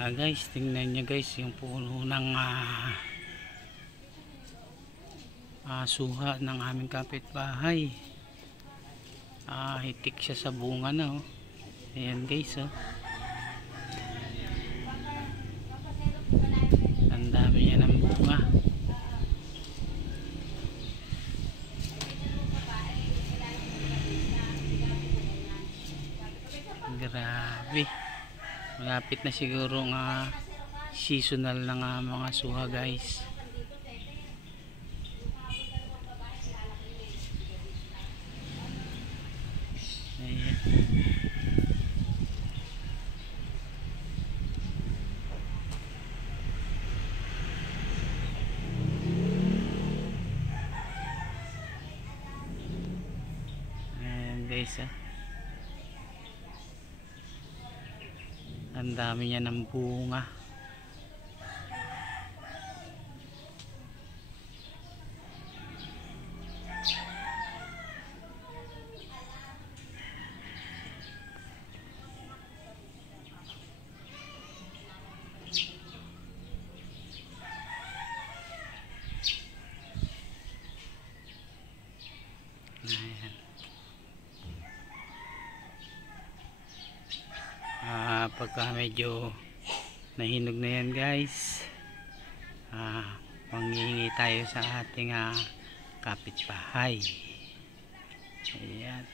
Guys, tingnan nyo guys yung puno ng suha ng aming kapitbahay. Hitik siya sa bunga na oh. Ayan guys oh. Ang dami niya ng bunga. Grabe. Malapit na siguro seasonal na mga suha guys. Ayan. Ayan guys ang dami niya ng bunga. Pagka medyo nahinog na yan guys, manghihingi tayo sa ating kapitbahay. Ayan.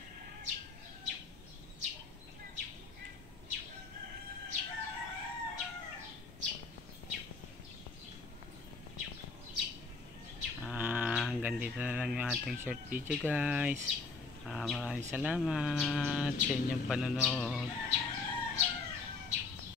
Hanggang dito na lang yung ating short video guys. Maraming salamat sa inyong panonood.